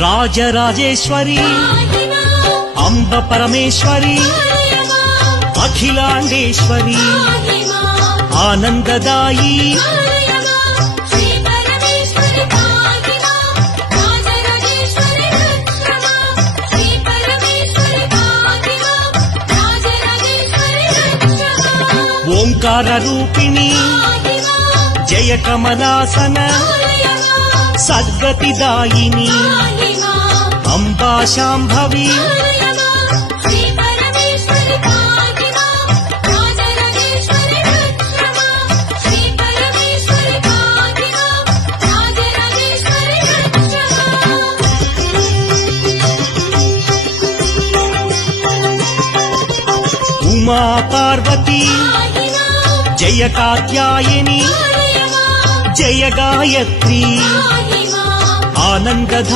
రాజరాజేశ్వరి అంబ పరమేశ్వరి అఖిలాండేశ్వరి ఆనందదాయి ఓంకార రూపిణి జయ కమలాసన సద్గతిదాయిని అంబా శాంభవి ఉమా పార్వతి జయ కాత్యాయని జయ గాయత్రి ఆనందధాయిని